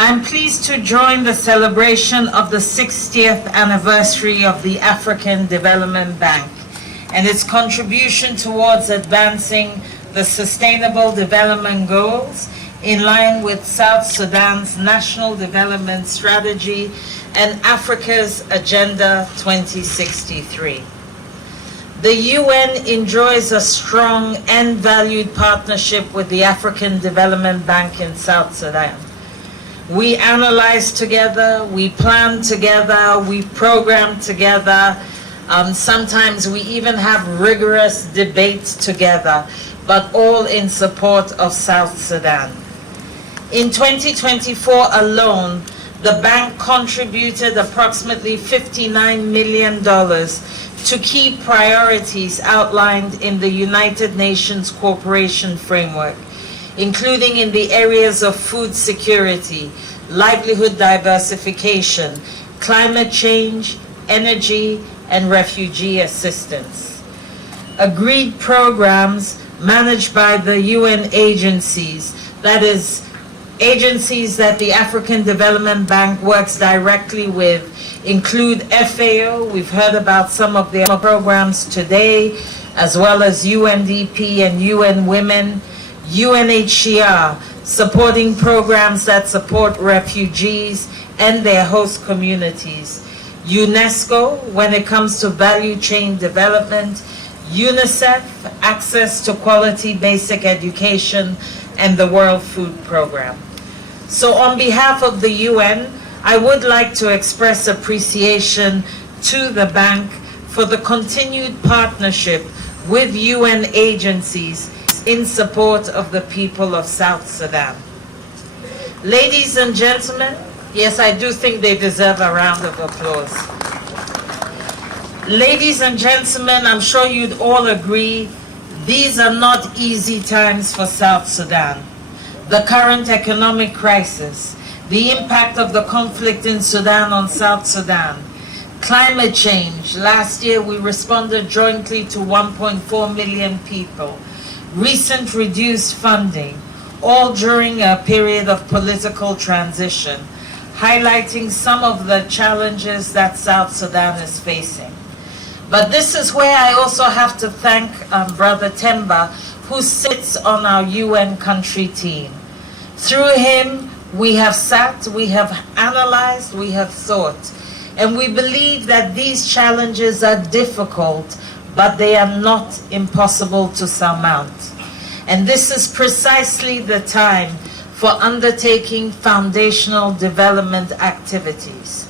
I'm pleased to join the celebration of the 60th anniversary of the African Development Bank and its contribution towards advancing the Sustainable Development Goals in line with South Sudan's National Development Strategy and Africa's Agenda 2063. The UN enjoys a strong and valued partnership with the African Development Bank in South Sudan. We analyze together, we plan together, we program together. Sometimes we even have rigorous debates together, but all in support of South Sudan. In 2024 alone, the bank contributed approximately $59 million to key priorities outlined in the United Nations Cooperation Framework, including in the areas of food security, livelihood diversification, climate change, energy, and refugee assistance. Agreed programs managed by the UN agencies, that is, agencies that the African Development Bank works directly with, include FAO, we've heard about some of their programs today, as well as UNDP and UN Women, UNHCR, supporting programs that support refugees and their host communities, UNESCO, when it comes to value chain development, UNICEF, access to quality basic education, and the World Food Program. So on behalf of the UN, I would like to express appreciation to the bank for the continued partnership with UN agencies in support of the people of South Sudan. Ladies and gentlemen, yes, I do think they deserve a round of applause. Ladies and gentlemen, I'm sure you'd all agree, these are not easy times for South Sudan. The current economic crisis, the impact of the conflict in Sudan on South Sudan, climate change. Last year we responded jointly to 1.4 million people. Recent reduced funding, all during a period of political transition, highlighting some of the challenges that South Sudan is facing. But this is where I also have to thank Brother Temba, who sits on our UN country team. Through him, we have sat, we have analyzed, we have thought, and we believe that these challenges are difficult, but they are not impossible to surmount. And this is precisely the time for undertaking foundational development activities.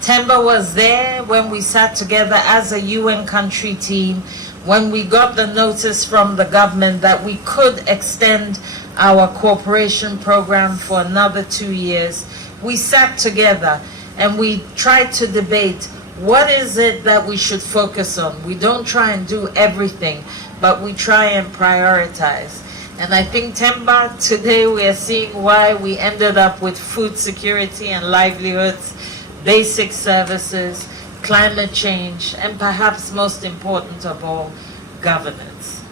Temba was there when we sat together as a UN country team, when we got the notice from the government that we could extend our cooperation program for another 2 years. We sat together and we tried to debate what is it that we should focus on. We don't try and do everything, but we try and prioritize. And I think, Temba, today we are seeing why we ended up with food security and livelihoods, basic services, climate change, and perhaps most important of all, governance.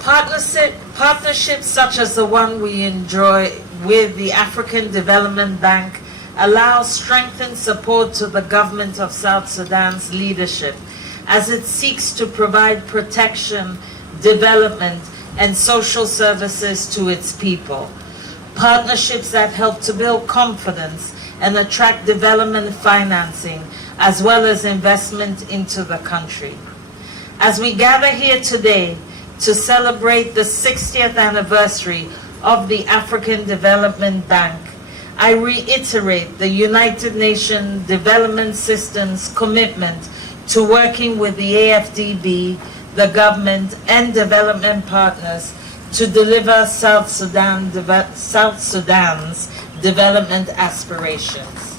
Partnerships such as the one we enjoy with the African Development Bank allow strengthened support to the government of South Sudan's leadership as it seeks to provide protection, development, and social services to its people. Partnerships that help to build confidence and attract development financing, as well as investment into the country. As we gather here today to celebrate the 60th anniversary of the African Development Bank, I reiterate the United Nations Development System's commitment to working with the AfDB, the government, and development partners to deliver South Sudan's development aspirations.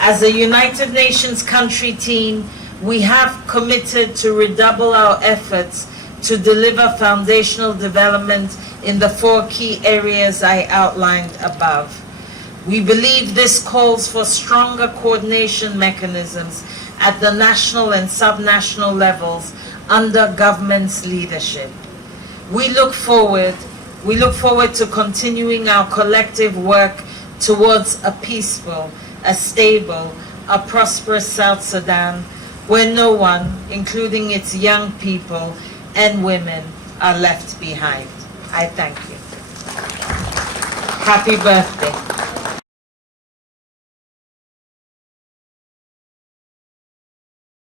As a United Nations country team, we have committed to redouble our efforts to deliver foundational development in the 4 key areas I outlined above. We believe this calls for stronger coordination mechanisms at the national and subnational levels under government's leadership. We look forward We look forward to continuing our collective work towards a peaceful, a stable, a prosperous South Sudan, where no one, including its young people and women, are left behind. I thank you. Happy birthday.